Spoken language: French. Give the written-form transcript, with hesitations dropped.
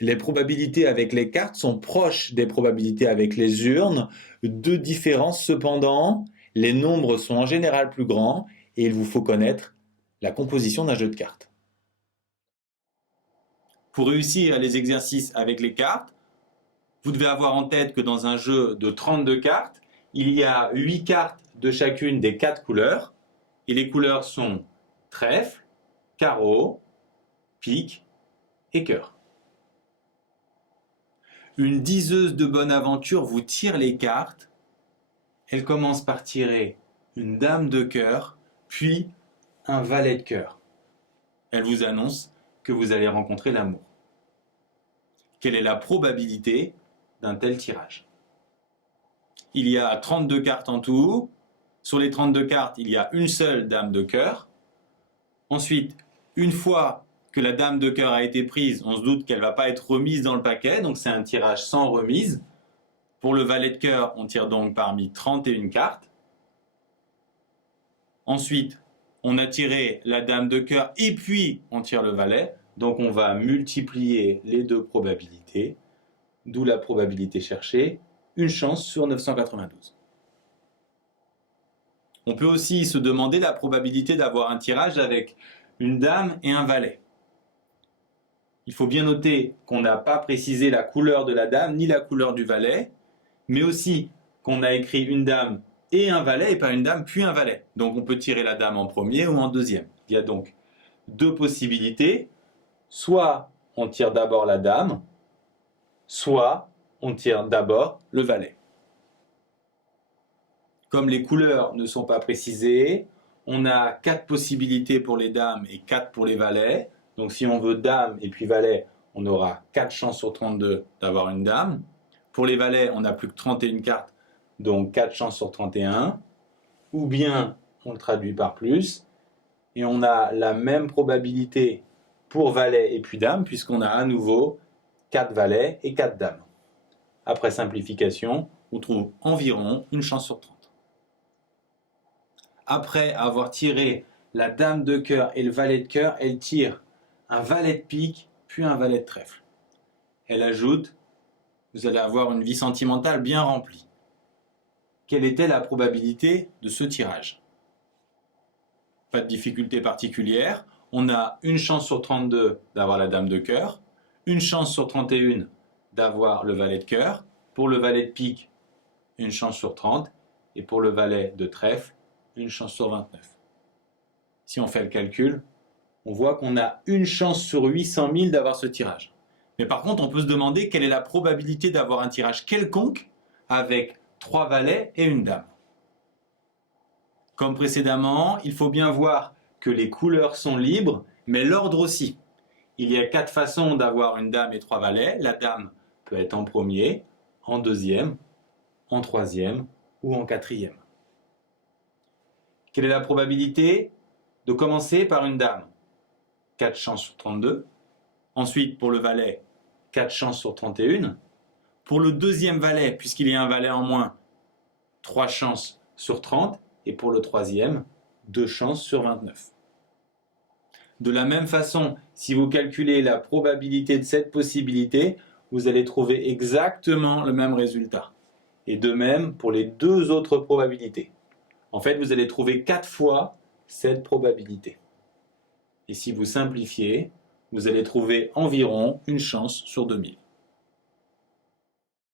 Les probabilités avec les cartes sont proches des probabilités avec les urnes. Deux différences cependant, les nombres sont en général plus grands et il vous faut connaître la composition d'un jeu de cartes. Pour réussir les exercices avec les cartes, vous devez avoir en tête que dans un jeu de 32 cartes, il y a 8 cartes de chacune des 4 couleurs. Et les couleurs sont trèfle, carreau, pique et cœur. Une diseuse de bonne aventure vous tire les cartes. Elle commence par tirer une dame de cœur, puis un valet de cœur. Elle vous annonce que vous allez rencontrer l'amour. Quelle est la probabilité d'un tel tirage? Il y a 32 cartes en tout. Sur les 32 cartes, il y a une seule dame de cœur. Ensuite, une fois que la dame de cœur a été prise, on se doute qu'elle ne va pas être remise dans le paquet, donc c'est un tirage sans remise. Pour le valet de cœur, on tire donc parmi 31 cartes. Ensuite, on a tiré la dame de cœur et puis on tire le valet. Donc on va multiplier les deux probabilités, d'où la probabilité cherchée, une chance sur 992. On peut aussi se demander la probabilité d'avoir un tirage avec une dame et un valet. Il faut bien noter qu'on n'a pas précisé la couleur de la dame ni la couleur du valet, mais aussi qu'on a écrit une dame et un valet et pas une dame puis un valet. Donc on peut tirer la dame en premier ou en deuxième. Il y a donc deux possibilités. Soit on tire d'abord la dame, soit on tire d'abord le valet. Comme les couleurs ne sont pas précisées, on a 4 possibilités pour les dames et 4 pour les valets. Donc si on veut dame et puis valet, on aura 4 chances sur 32 d'avoir une dame. Pour les valets, on n'a plus que 31 cartes, donc 4 chances sur 31. Ou bien, on le traduit par plus, et on a la même probabilité pour valet et puis dame, puisqu'on a à nouveau 4 valets et 4 dames. Après simplification, on trouve environ une chance sur 30. Après avoir tiré la dame de cœur et le valet de cœur, elle tire un valet de pique, puis un valet de trèfle. Elle ajoute, vous allez avoir une vie sentimentale bien remplie. Quelle était la probabilité de ce tirage? Pas de difficulté particulière. On a une chance sur 32 d'avoir la dame de cœur, une chance sur 31 d'avoir le valet de cœur. Pour le valet de pique, une chance sur 30. Et pour le valet de trèfle, une chance sur 29. Si on fait le calcul, on voit qu'on a une chance sur 800 000 d'avoir ce tirage. Mais par contre, on peut se demander quelle est la probabilité d'avoir un tirage quelconque avec 3 valets et une dame. Comme précédemment, il faut bien voir que les couleurs sont libres, mais l'ordre aussi. Il y a 4 façons d'avoir une dame et 3 valets. La dame peut être en premier, en deuxième, en troisième ou en quatrième. Quelle est la probabilité de commencer par une dame? 4 chances sur 32. Ensuite, pour le valet, 4 chances sur 31. Pour le deuxième valet, puisqu'il y a un valet en moins, 3 chances sur 30. Et pour le troisième, 2 chances sur 29. De la même façon, si vous calculez la probabilité de cette possibilité, vous allez trouver exactement le même résultat. Et de même pour les 2 autres probabilités. En fait, vous allez trouver 4 fois cette probabilité. Et si vous simplifiez, vous allez trouver environ une chance sur 2000.